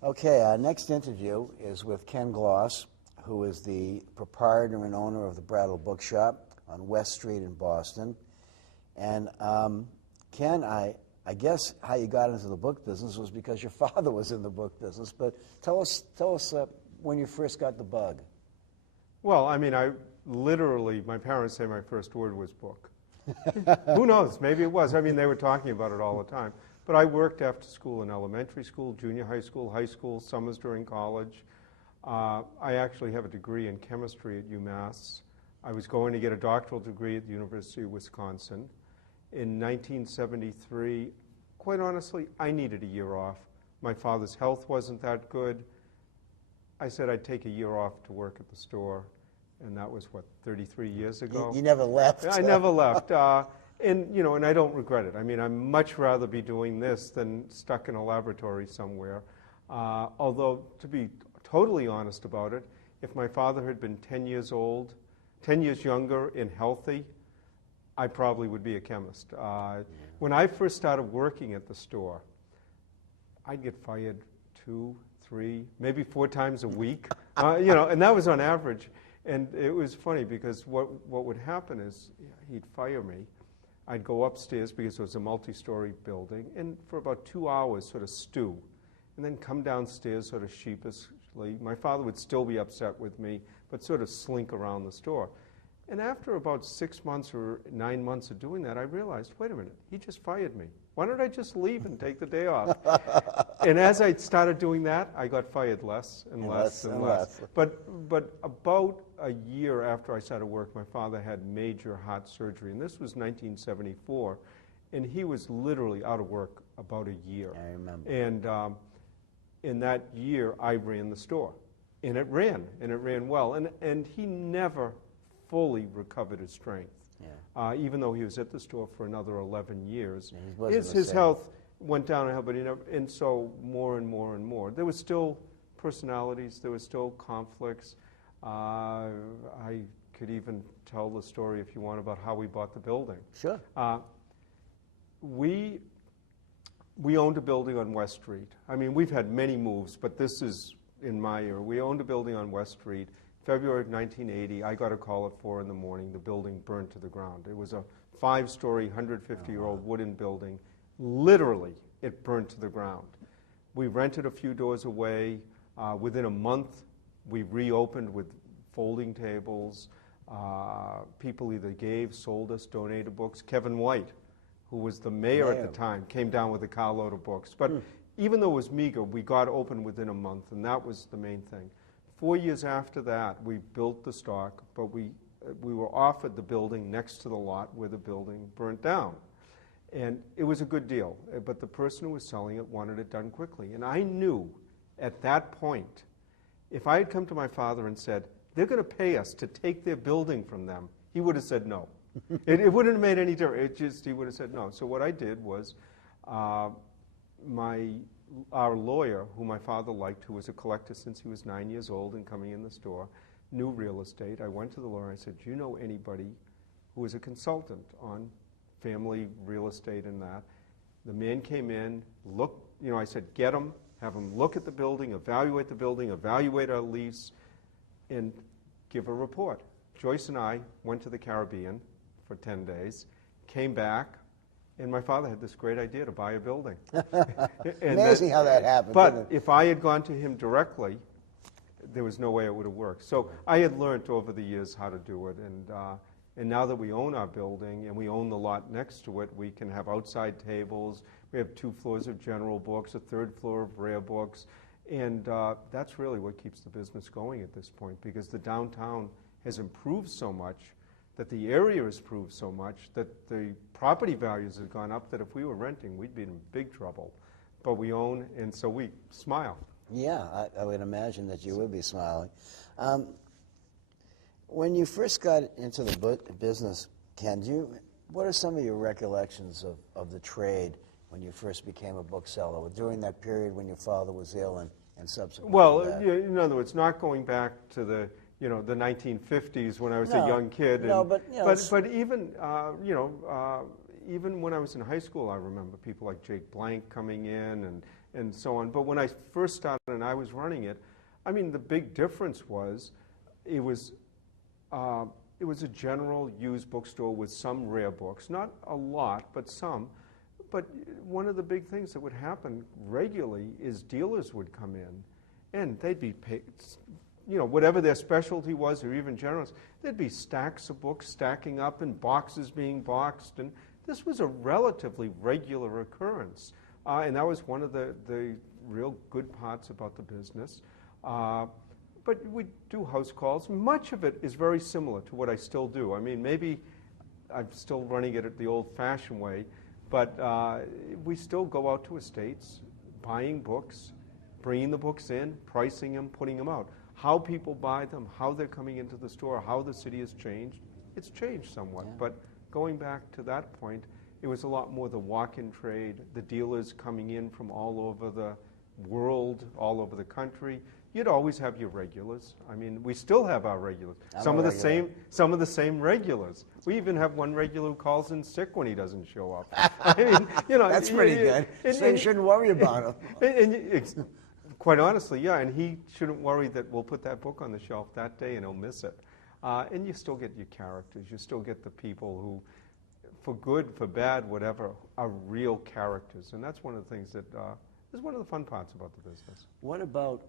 Okay, our next interview is with Ken Gloss, who is the proprietor and owner of the Brattle Bookshop on West Street in Boston. And Ken, I guess how you got into the book business was because your father was in the book business. But tell us when you first got the bug. Well, I mean, my parents say my first word was book. Who knows? Maybe it was. I mean, they were talking about it all the time. But I worked after school in elementary school, junior high school, summers during college. I actually have a degree in chemistry at UMass. I was going to get a doctoral degree at the University of Wisconsin. In 1973, quite honestly, I needed a year off. My father's health wasn't that good. I said I'd take a year off to work at the store, and that was, 33 years ago? You never left. I never left. And I don't regret it. I mean, I'd much rather be doing this than stuck in a laboratory somewhere. Although, to be totally honest about it, if my father had been 10 years younger and healthy, I probably would be a chemist. When I first started working at the store, I'd get fired 2, 3, maybe 4 times a week, and that was on average. And it was funny because what would happen is he'd fire me. I'd go upstairs because it was a multi-story building, and for about 2 hours sort of stew, and then come downstairs sort of sheepishly. My father would still be upset with me, but sort of slink around the store. And after about 6 months or 9 months of doing that, I realized, wait a minute, he just fired me. Why don't I just leave and take the day off? And as I started doing that, I got fired less and less. But about a year after I started work, my father had major heart surgery, and this was 1974, and he was literally out of work about a year. I remember. And in that year, I ran the store, and it ran well, and he never fully recovered his strength. Yeah. Even though he was at the store for another 11 years. Yeah, his health went downhill, but and so more and more and more. There was still personalities, there was still conflicts. I could even tell the story, if you want, about how we bought the building. Sure. We owned a building on West Street. I mean, we've had many moves, but this is in my era. We owned a building on West Street. February of 1980, I got a call at 4 in the morning. The building burned to the ground. It was a 5-story, 150-year-old wooden building. Literally, it burned to the ground. We rented a few doors away. Within a month, we reopened with folding tables. People either gave, sold us, donated books. Kevin White, who was the mayor at the time, came down with a carload of books. But even though it was meager, we got open within a month, and that was the main thing. 4 years after that, we built the stock, but we were offered the building next to the lot where the building burnt down. And it was a good deal, but the person who was selling it wanted it done quickly. And I knew at that point, if I had come to my father and said, they're going to pay us to take their building from them, he would have said no. It wouldn't have made any difference. He would have said no. So what I did was, our lawyer, who my father liked, who was a collector since he was 9 years old and coming in the store, knew real estate. I went to the lawyer and I said, do you know anybody who is a consultant on family real estate and that? The man came in, looked, I said, get him, have him look at the building, evaluate our lease, and give a report. Joyce and I went to the Caribbean for 10 days, came back, and my father had this great idea to buy a building. Amazing how that happened. But if I had gone to him directly, there was no way it would have worked. So I had learned over the years how to do it. And now that we own our building and we own the lot next to it, we can have outside tables. We have 2 floors of general books, a 3rd floor of rare books. And that's really what keeps the business going at this point, because the downtown has improved so much, that the area has improved so much, that the property values have gone up, that if we were renting, we'd be in big trouble. But we own, and so we smile. Yeah, I would imagine that you would be smiling. When you first got into the business, Ken, what are some of your recollections of the trade when you first became a bookseller, during that period when your father was ill and subsequent Well, to that? in other words, not going back to the 1950s when I was a young kid. But even even when I was in high school, I remember people like Jake Blank coming in, and so on. But when I first started and I was running it, I mean, the big difference was it was a general used bookstore with some rare books, not a lot, but some. But one of the big things that would happen regularly is dealers would come in, and they'd be paid, whatever their specialty was, or even generals, there'd be stacks of books stacking up and boxes being boxed, and this was a relatively regular occurrence. And that was one of the real good parts about the business. But we do house calls. Much of it is very similar to what I still do. I mean, maybe I'm still running it the old-fashioned way, but we still go out to estates, buying books, bringing the books in, pricing them, putting them out. How people buy them, how they're coming into the store, how the city has changed, it's changed somewhat. Yeah. But going back to that point, it was a lot more the walk-in trade, the dealers coming in from all over the world, all over the country. You'd always have your regulars. I mean, we still have our regulars. Some of the same regulars. We even have one regular who calls in sick when he doesn't show up. I mean, that's pretty good. So you shouldn't worry about him. Quite honestly, yeah, and he shouldn't worry that we'll put that book on the shelf that day and he'll miss it. And you still get your characters. You still get the people who, for good, for bad, whatever, are real characters. And that's one of the things that is one of the fun parts about the business. What about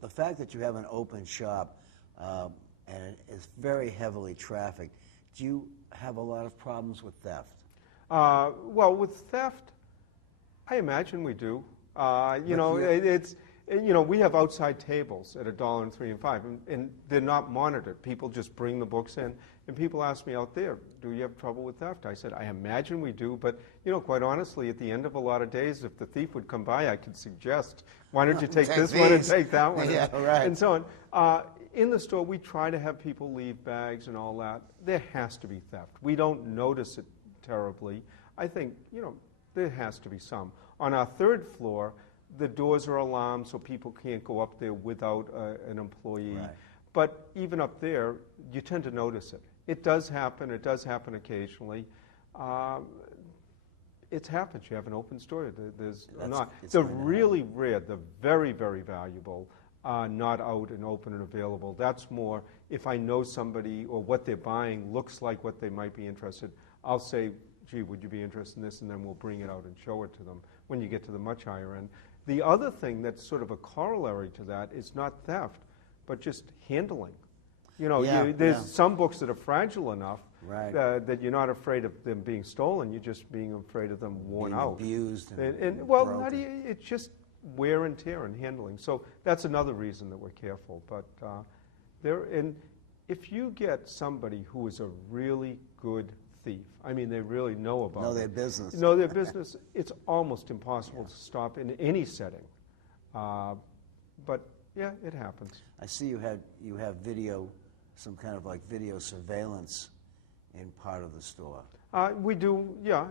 the fact that you have an open shop and it is very heavily trafficked? Do you have a lot of problems with theft? Well, with theft, I imagine we do. We have outside tables at $1 and $3 and $5, and they're not monitored. People just bring the books in, and people ask me out there, do you have trouble with theft? I said, I imagine we do, but quite honestly, at the end of a lot of days, if the thief would come by, I could suggest, why don't you take this one and take that one, and so on. In the store, we try to have people leave bags and all that. There has to be theft. We don't notice it terribly. I think, there has to be some. On our third floor, the doors are alarmed, so people can't go up there without an employee. Right. But even up there, you tend to notice it. It does happen. It does happen occasionally. It happens. You have an open store. They're really rare. They're very, very valuable. Not out and open and available. That's more if I know somebody or what they're buying looks like what they might be interested. I'll say, gee, would you be interested in this? And then we'll bring it out and show it to them when you get to the much higher end. The other thing that's sort of a corollary to that is not theft, but just handling. There's some books that are fragile enough that you're not afraid of them being stolen. You're just being afraid of them worn out. Abused. It's just wear and tear and handling. So that's another reason that we're careful. But if you get somebody who is a really good thief, I mean, they really know about their business. Know their business. It's almost impossible to stop in any setting. But yeah, it happens. I see you have video, some kind of like video surveillance in part of the store. We do, yeah.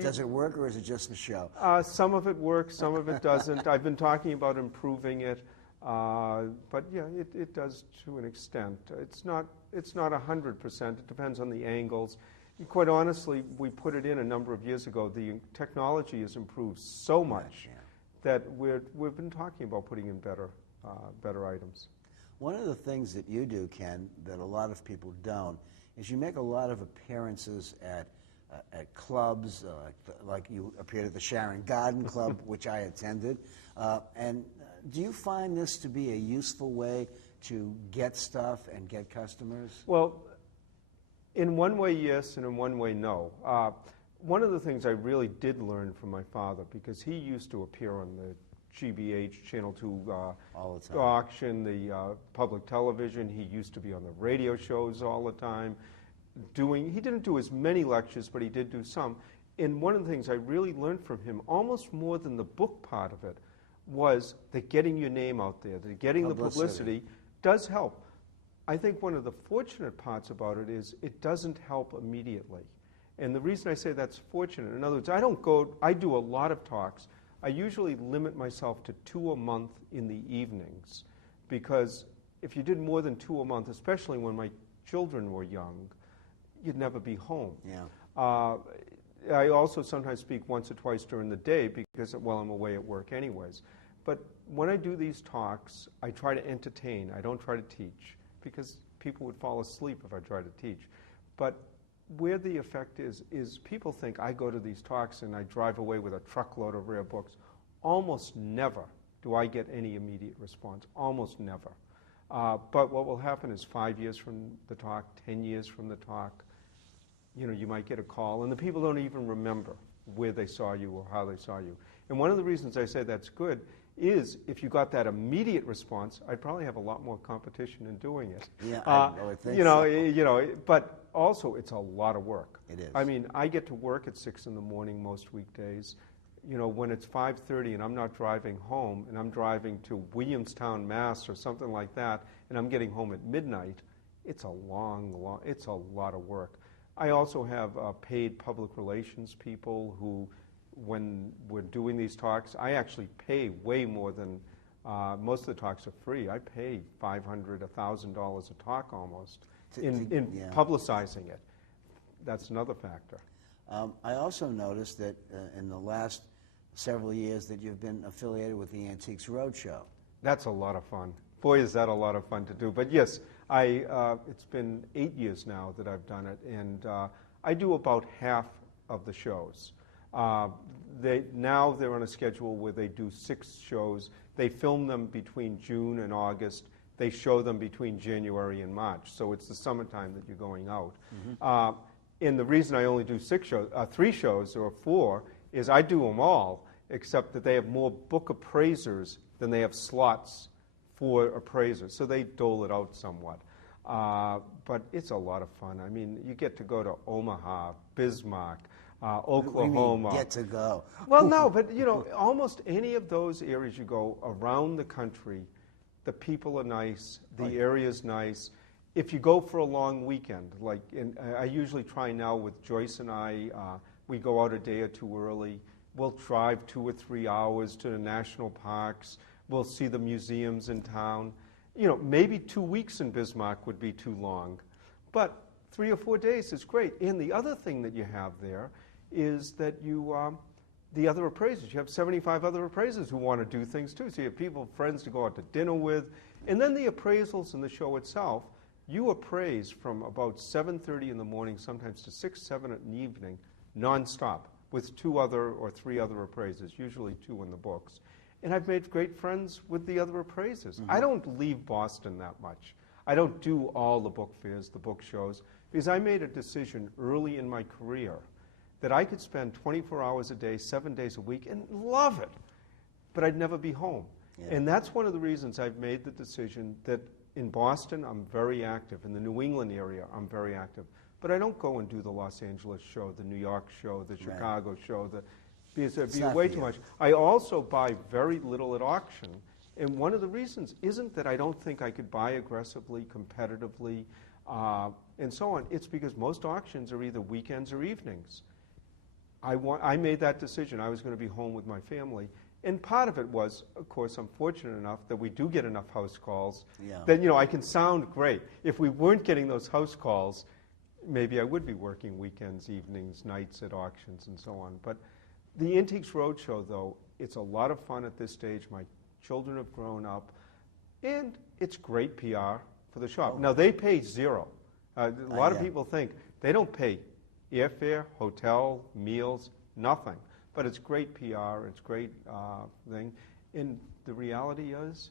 Does it work, or is it just a show? Some of it works, some of it doesn't. I've been talking about improving it, but yeah, it does to an extent. It's not 100%. It depends on the angles. Quite honestly, we put it in a number of years ago. The technology has improved so much that we've been talking about putting in better items. One of the things that you do, Ken, that a lot of people don't, is you make a lot of appearances at clubs, like you appeared at the Sharon Garden Club, which I attended. And do you find this to be a useful way to get stuff and get customers? Well, in one way, yes, and in one way, no. One of the things I really did learn from my father, because he used to appear on the GBH Channel 2 all the time. Auction, the public television. He used to be on the radio shows all the time. He didn't do as many lectures, but he did do some. And one of the things I really learned from him, almost more than the book part of it, was that getting your name out there, that getting the publicity does help. I think one of the fortunate parts about it is it doesn't help immediately. And the reason I say that's fortunate, in other words, I do a lot of talks. I usually limit myself to 2 a month in the evenings, because if you did more than 2 a month, especially when my children were young, you'd never be home. Yeah. I also sometimes speak once or twice during the day because, well, I'm away at work anyways. But when I do these talks, I try to entertain. I don't try to teach because people would fall asleep if I try to teach. But where the effect is people think I go to these talks and I drive away with a truckload of rare books. Almost never do I get any immediate response. Almost never. But what will happen is 5 years from the talk, 10 years from the talk, you might get a call, and the people don't even remember where they saw you or how they saw you. And one of the reasons I say that's good is if you got that immediate response, I'd probably have a lot more competition in doing it. Yeah, I would think so. But also it's a lot of work. It is. I mean, I get to work at 6 in the morning most weekdays. When it's 5:30 and I'm not driving home and I'm driving to Williamstown, Mass. Or something like that, and I'm getting home at midnight, it's a it's a lot of work. I also have paid public relations people who, when we're doing these talks, I actually pay way more than, most of the talks are free. I pay $500, $1,000 a talk almost in publicizing it. That's another factor. I also noticed that in the last several years that you've been affiliated with the Antiques Roadshow. That's a lot of fun. Boy, is that a lot of fun to do. But yes, it's been 8 years now that I've done it, and I do about half of the shows. Now they're on a schedule where they do 6 shows. They film them between June and August. They show them between January and March. So it's the summertime that you're going out. Mm-hmm. And the reason I only do 3 shows or 4 is I do them all, except that they have more book appraisers than they have slots for appraisers. So they dole it out somewhat. But it's a lot of fun. I mean, you get to go to Omaha, Bismarck, Oklahoma. Get to go. Well, no, but almost any of those areas you go around the country, the people are nice, the area's nice. If you go for a long weekend, I usually try now with Joyce and I, we go out a day or 2 early. We'll drive 2 or 3 hours to the national parks. We'll see the museums in town. Maybe 2 weeks in Bismarck would be too long, but 3 or 4 days is great. And the other thing that you have there is that the other appraisers, you have 75 other appraisers who want to do things too. So you have people, friends to go out to dinner with. And then the appraisals and the show itself, you appraise from about 7:30 in the morning, sometimes to 6, 7 in the evening, nonstop, with 2 or 3 other appraisers, usually 2 in the books. And I've made great friends with the other appraisers. Mm-hmm. I don't leave Boston that much. I don't do all the book fairs, the book shows, because I made a decision early in my career that I could spend 24 hours a day, 7 days a week, and love it, but I'd never be home. Yeah. And that's one of the reasons I've made the decision that in Boston, I'm very active. In the New England area, I'm very active. But I don't go and do the Los Angeles show, the New York show, the Chicago show, because it'd be way too much. I also buy very little at auction. And one of the reasons isn't that I don't think I could buy aggressively, competitively, and so on. It's because most auctions are either weekends or evenings. I made that decision. I was going to be home with my family. And part of it was, of course, I'm fortunate enough that we do get enough house calls that, I can sound great. If we weren't getting those house calls, maybe I would be working weekends, evenings, nights at auctions and so on. But the Antiques Roadshow, though, it's a lot of fun at this stage. My children have grown up, and it's great PR for the shop. Now, they pay zero. A lot of people think they don't pay airfare, hotel, meals, nothing. But it's great PR, it's great thing. And the reality is,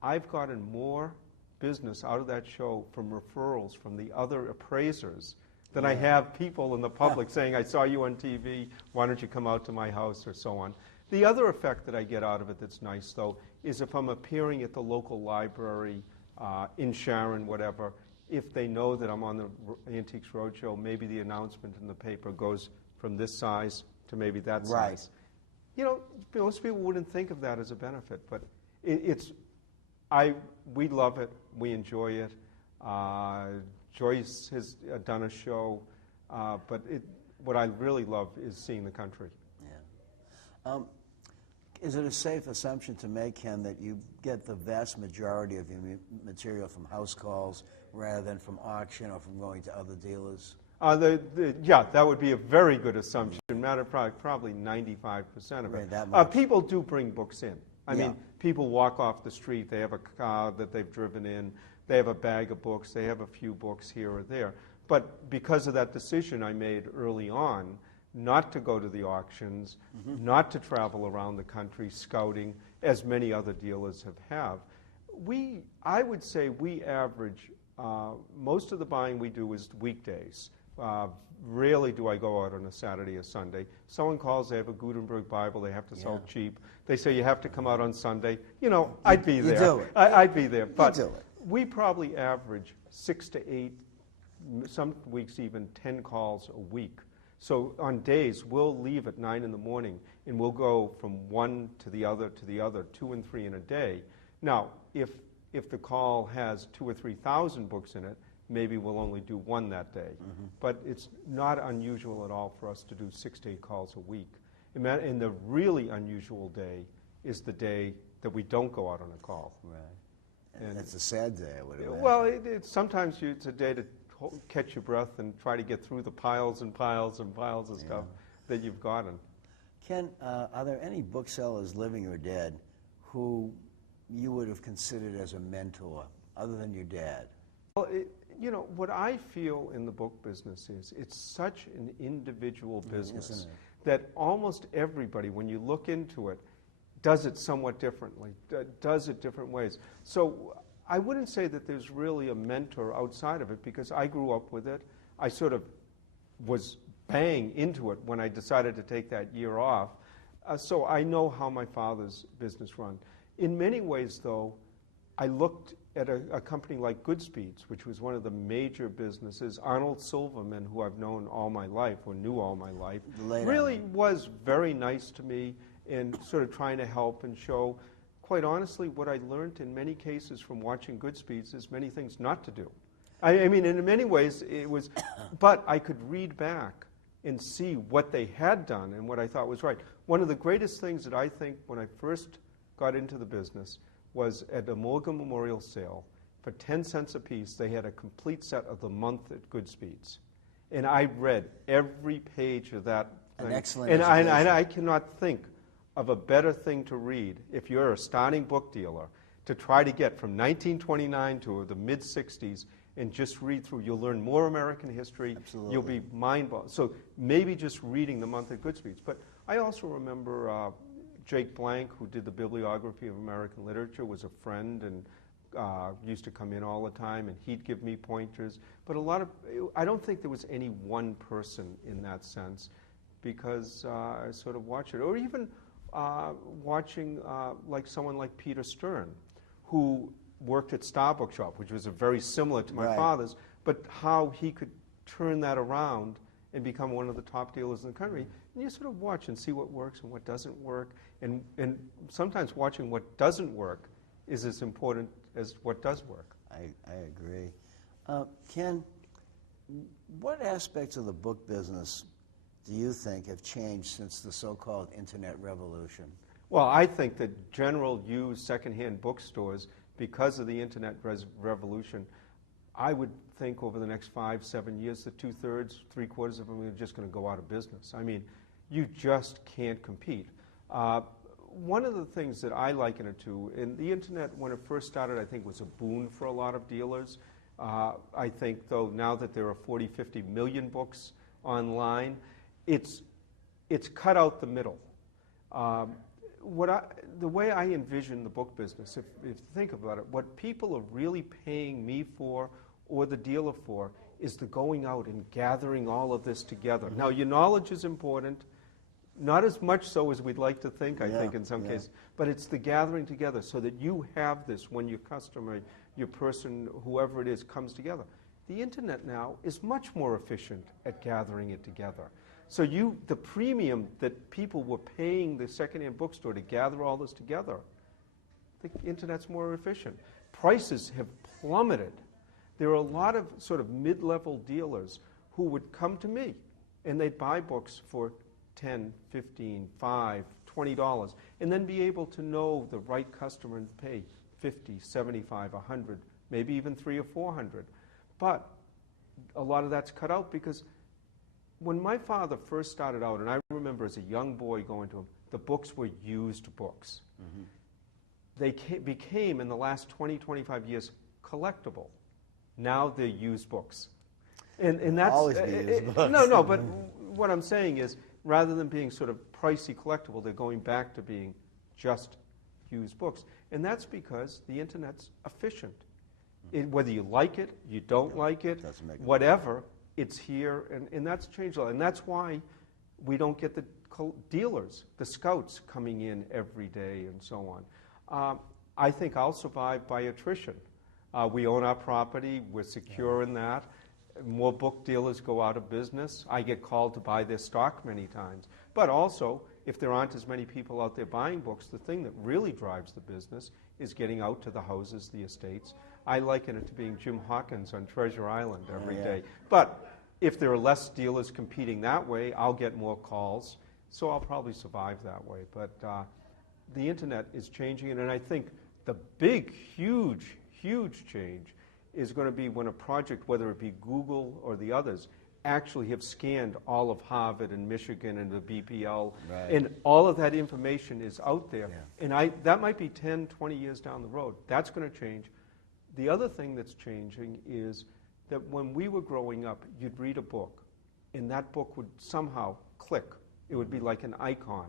I've gotten more business out of that show from referrals from the other appraisers than I have people in the public saying, I saw you on TV, why don't you come out to my house, or so on. The other effect that I get out of it that's nice, though, is if I'm appearing at the local library in Sharon, whatever, if they know that I'm on the Antiques Roadshow, maybe the announcement in the paper goes from this size to maybe that size. Most people wouldn't think of that as a benefit, but we love it, we enjoy it. Joyce has done a show, but what I really love is seeing the country. Yeah. Is it a safe assumption to make, Ken, that you get the vast majority of your material from house calls rather than from auction or from going to other dealers? Yeah, that would be a very good assumption. Matter of fact, probably 95% of Right, it. that much. People do bring books in. I Yeah. mean, people walk off the street, they have a car that they've driven in, they have a bag of books, they have a few books here or there. But because of that decision I made early on, not to go to the auctions, not to travel around the country scouting, as many other dealers have, I would say we average, most of the buying we do is weekdays. Rarely do I go out on a Saturday or Sunday. Someone calls, they have a Gutenberg Bible, they have to sell cheap. They say, you have to come out on Sunday. You know, I'd be there. do it. I'd be there. But do it. we probably average 6 to 8, some weeks even 10 calls a week. So on days, we'll leave at 9 in the morning, and we'll go from one to the other, 2 and 3 in a day. Now, if the call has 2,000 or 3,000 books in it, maybe we'll only do one that day. But it's not unusual at all for us to do 6 to 8 calls a week. And the really unusual day is the day that we don't go out on a call. Right. And That's a sad day, I would imagine. well, sometimes it's a day to catch your breath and try to get through the piles and piles and piles of stuff that you've gotten. Ken, are there any booksellers, living or dead, who you would have considered as a mentor, other than your dad? Well, you know, what I feel in the book business is it's such an individual business isn't it? that almost everybody, when you look into it, does it somewhat differently, does it different ways. So I wouldn't say that there's really a mentor outside of it, because I grew up with it. I sort of was bang into it when I decided to take that year off. So I know how my father's business run. In many ways, though, I looked at a company like Goodspeeds, which was one of the major businesses. Arnold Silverman, who I've known all my life, or knew all my life, really was very nice to me and sort of trying to help and show. Quite honestly, what I learned in many cases from watching Goodspeeds is many things not to do. I mean, in many ways, it was, but I could read back and see what they had done and what I thought was right. One of the greatest things that I think when I first got into the business was at a Morgan Memorial Sale. For 10 cents a piece, they had a complete set of the month at Goodspeeds. And I read every page of that thing. An excellent and education. I cannot think of a better thing to read if you're a starting book dealer, to try to get from 1929 to the mid-60s and just read through. You'll learn more American history. Absolutely. You'll be mind-boggled. So maybe just reading the month at Goodspeeds. But I also remember Jake Blank, who did the bibliography of American literature, was a friend and used to come in all the time, and he'd give me pointers. But I don't think there was any one person in that sense, because I sort of watched it. Or even watching like someone like Peter Stern, who worked at Star Bookshop, which was very similar to my father's, but how he could turn that around and become one of the top dealers in the country. And you sort of watch and see what works and what doesn't work. And sometimes watching what doesn't work is as important as what does work. I agree. Ken, what aspects of the book business do you think have changed since the so-called internet revolution? Well, I think that general used secondhand bookstores, because of the internet revolution, I would think over the next 5-7 years that 2/3, 3/4 of them are just going to go out of business. I mean, you just can't compete. One of the things that I liken it to, and the internet, when it first started, I think was a boon for a lot of dealers. I think, though, now that there are 40, 50 million books online, it's cut out the middle. The way I envision the book business, if you think about it, what people are really paying me for or the dealer for is the going out and gathering all of this together. Now, your knowledge is important, not as much so as we'd like to think, I think, in some cases, but it's the gathering together so that you have this when your customer, your person, whoever it is, comes together. The internet now is much more efficient at gathering it together. So the premium that people were paying the secondhand bookstore to gather all this together, the internet's more efficient. Prices have plummeted. There are a lot of sort of mid-level dealers who would come to me, and they'd buy books for $10, $15, $5, $20, and then be able to know the right customer and pay $50, $75, $100, maybe even $300 or $400. But a lot of that's cut out because when my father first started out, and I remember as a young boy going to him, the books were used books. Mm-hmm. They became, in the last 20, 25 years, collectible. Now they're used books. And that's... Always be used books. No, but what I'm saying is, rather than being sort of pricey collectible, they're going back to being just used books. And that's because the Internet's efficient. Whether you like it, you don't like it, whatever, it's here, and that's changed a lot. And that's why we don't get the dealers, the scouts coming in every day and so on. I think I'll survive by attrition. We own our property, we're secure in that. More book dealers go out of business. I get called to buy their stock many times. But also, if there aren't as many people out there buying books, the thing that really drives the business is getting out to the houses, the estates. I liken it to being Jim Hawkins on Treasure Island every day. But if there are less dealers competing that way, I'll get more calls. So I'll probably survive that way. But the Internet is changing it, and I think the big, huge, huge change is going to be when a project, whether it be Google or the others, actually have scanned all of Harvard and Michigan and the BPL, and all of that information is out there. And that might be 10, 20 years down the road. That's going to change. The other thing that's changing is that when we were growing up, you'd read a book, and that book would somehow click. It would be like an icon.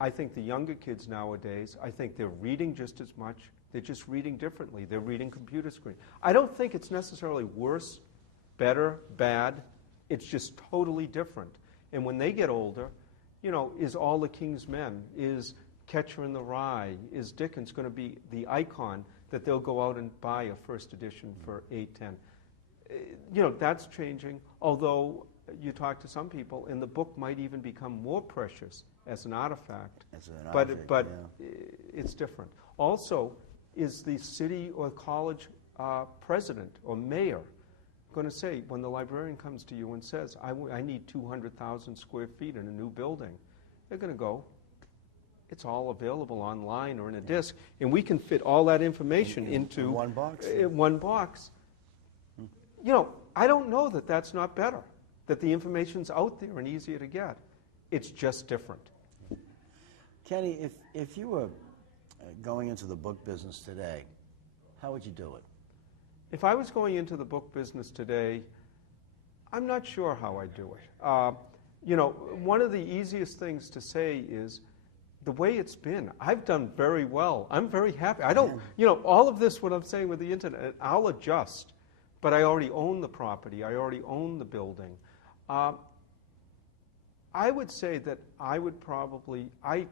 I think the younger kids nowadays, I think they're reading just as much. They're just reading differently. They're reading computer screen. I don't think it's necessarily worse, better, bad. It's just totally different. And when they get older, you know, is All the King's Men, is Catcher in the Rye, is Dickens going to be the icon that they'll go out and buy a first edition for $8, $10? You know, that's changing, although you talk to some people, and the book might even become more precious as an artifact. But it's different. Also, is the city or college president or mayor going to say, when the librarian comes to you and says, I need 200,000 square feet in a new building, they're going to go, it's all available online or in a disk, and we can fit all that information into one box. One box. You know, I don't know that that's not better, that the information's out there and easier to get. It's just different. Kenny, if you were going into the book business today, how would you do it? If I was going into the book business today, I'm not sure how I'd do it. You know, one of the easiest things to say is the way it's been. I've done very well. I'm very happy. I don't, you know, all of this, what I'm saying with the Internet, I'll adjust. But I already own the property. I already own the building. I would say that I would probably, I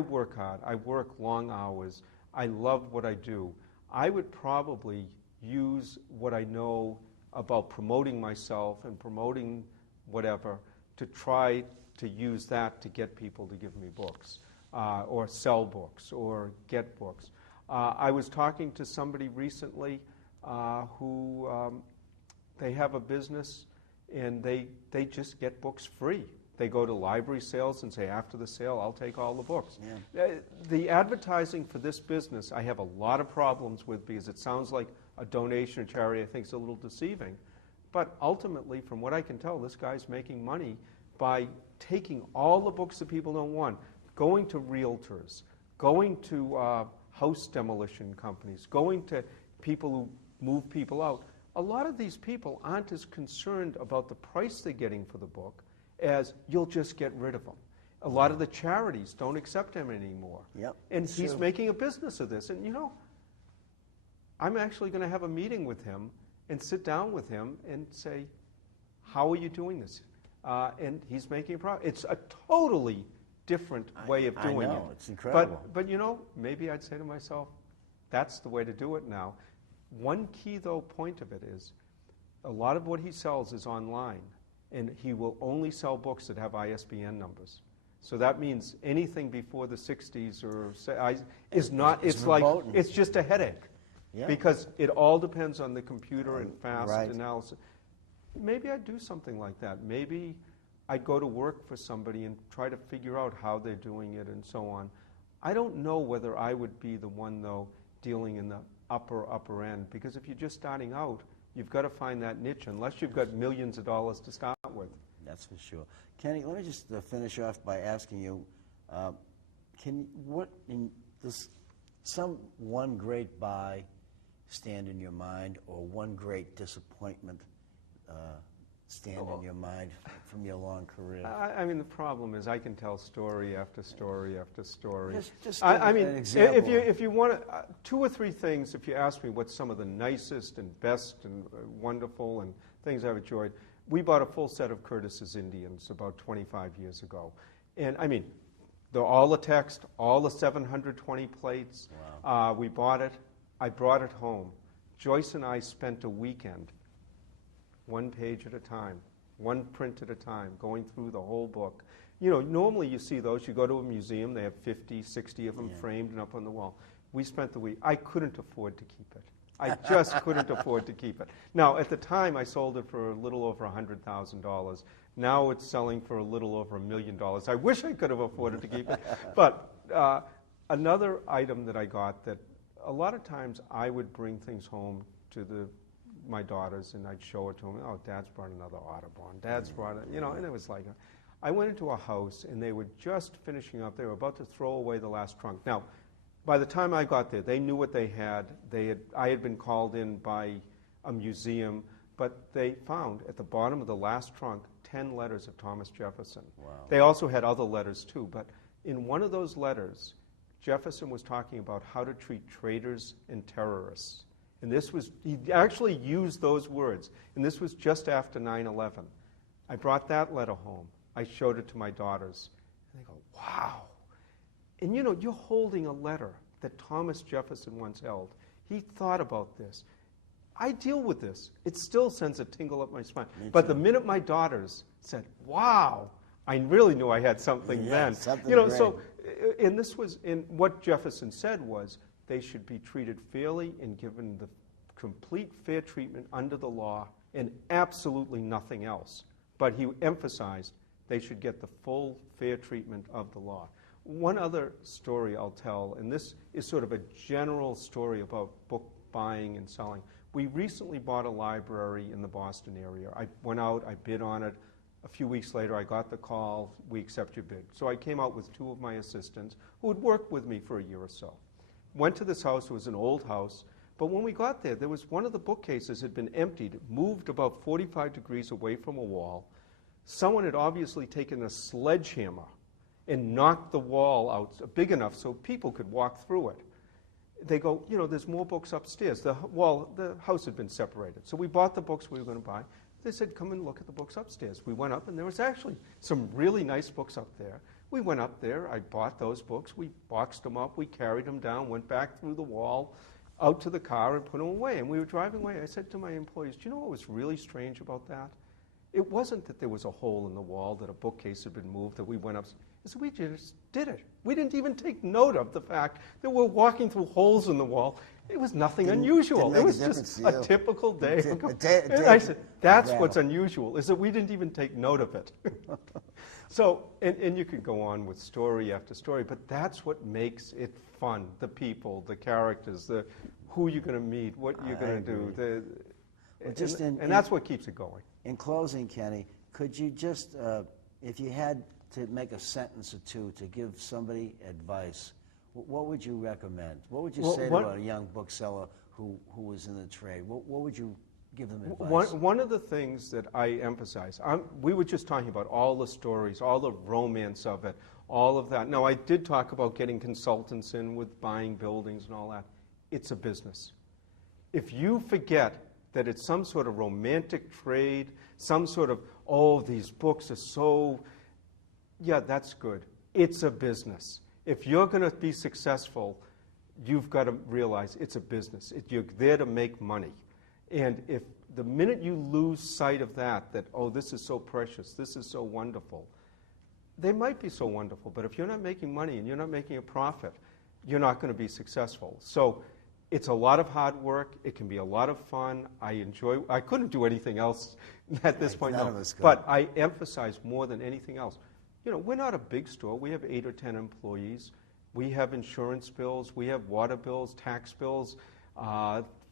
work hard. I work long hours. I love what I do. I would probably use what I know about promoting myself and promoting whatever to try to use that to get people to give me books or sell books or get books. I was talking to somebody recently who they have a business and they just get books free. They go to library sales and say, after the sale, I'll take all the books. The advertising for this business I have a lot of problems with because it sounds like a donation or charity. I think it's a little deceiving. But ultimately, from what I can tell, this guy's making money by taking all the books that people don't want, going to realtors, going to house demolition companies, going to people who move people out. A lot of these people aren't as concerned about the price they're getting for the book as you'll just get rid of them. A lot of the charities don't accept them anymore. And he's making a business of this. And you know, I'm actually going to have a meeting with him and sit down with him and say, how are you doing this? And he's making a profit. It's a totally different way of doing it. I know, it's incredible. But you know, maybe I'd say to myself, that's the way to do it now. One key, though, point of it is a lot of what he sells is online, and he will only sell books that have ISBN numbers. So that means anything before the 60s or is not. It's like it's just a headache, because it all depends on the computer and fast analysis. Maybe I'd do something like that. Maybe I'd go to work for somebody and try to figure out how they're doing it and so on. I don't know whether I would be the one, though, dealing in the upper end, because if you're just starting out, You've got to find that niche unless you've got millions of dollars to start with. That's for sure. Kenny, let me just finish off by asking you, does some one great buy stand in your mind, or one great disappointment stand in your mind from your long career? I mean, the problem is I can tell story after story after story. Just I give mean, an example. if you want to, two or three things, if you ask me what's some of the nicest and best and wonderful and things I've enjoyed, we bought a full set of Curtis's Indians about 25 years ago. And I mean, all the text, all the 720 plates. Wow. We bought it. I brought it home. Joyce and I spent a weekend, one page at a time, one print at a time, going through the whole book. You know, normally you see those, you go to a museum, they have 50, 60 of them framed and up on the wall. We spent the week. I couldn't afford to keep it. I just couldn't afford to keep it. Now, at the time, I sold it for a little over $100,000. Now it's selling for a little over $1 million. I wish I could have afforded to keep it. But another item that I got that a lot of times I would bring things home to my daughters, and I'd show it to them. Oh, Dad's brought another Audubon. Dad's brought it, you know, and it was like, I went into a house, and they were just finishing up. They were about to throw away the last trunk. Now, by the time I got there, they knew what they had. I had been called in by a museum, but they found at the bottom of the last trunk 10 letters of Thomas Jefferson. Wow. They also had other letters too, but in one of those letters, Jefferson was talking about how to treat traitors and terrorists. And he actually used those words, and this was just after 9/11. I brought that letter home. I showed it to my daughters, and they go, wow. And you know, you're holding a letter that Thomas Jefferson once held. He thought about this. I deal with this. It still sends a tingle up my spine. But the minute my daughters said, wow, I really knew I had something then. Something you know, great. so, and this was, in what Jefferson said was, they should be treated fairly and given the complete fair treatment under the law and absolutely nothing else. But he emphasized they should get the full fair treatment of the law. One other story I'll tell, and this is sort of a general story about book buying and selling. We recently bought a library in the Boston area. I went out, I bid on it. A few weeks later, I got the call, we accept your bid. So I came out with two of my assistants who had worked with me for a year or so. Went to this house. It was an old house. But when we got there was one of the bookcases had been emptied, moved about 45 degrees away from a wall. Someone had obviously taken a sledgehammer and knocked the wall out big enough so people could walk through it. They go, you know, there's more books upstairs. The house had been separated. So we bought the books we were going to buy. They said, come and look at the books upstairs. We went up, and there was actually some really nice books up there. We went up there. I bought those books. We boxed them up. We carried them down, went back through the wall, out to the car, and put them away. And we were driving away. I said to my employees, do you know what was really strange about that? It wasn't that there was a hole in the wall, that a bookcase had been moved, that we went up. It's we just did it. We didn't even take note of the fact that we're walking through holes in the wall. It was nothing unusual. It was just a typical day. And I said, that's what's unusual, is that we didn't even take note of it. So, and you could go on with story after story, but that's what makes it fun. The people, the characters, who you're going to meet, what you're going to do. And that's what keeps it going. In closing, Kenny, could you just, if you had to make a sentence or two to give somebody advice, what would you recommend? What would you say to a young bookseller who was in the trade? What would you give them advice? One of the things that I emphasize, we were just talking about all the stories, all the romance of it, all of that. Now, I did talk about getting consultants in with buying buildings and all that. It's a business. If you forget that it's some sort of romantic trade, some sort of, oh, these books are so, yeah, that's good. It's a business. If you're going to be successful, you've got to realize it's a business. You're there to make money. And if the minute you lose sight of that, oh, this is so precious, this is so wonderful, they might be so wonderful, but if you're not making money and you're not making a profit, you're not going to be successful. So it's a lot of hard work. It can be a lot of fun. I couldn't do anything else at this point. None of us could. But I emphasize more than anything else. You know, we're not a big store. We have 8 or 10 employees. We have insurance bills. We have water bills, tax bills,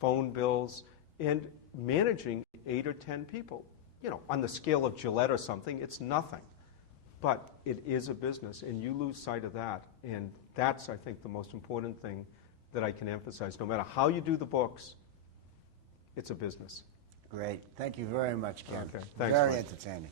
phone bills. and managing 8 or 10 people. You know, on the scale of Gillette or something, it's nothing. But it is a business, and you lose sight of that. And that's, I think, the most important thing that I can emphasize. No matter how you do the books, it's a business. Great. Thank you very much, Ken. Okay. Thanks, Very Mike. entertaining.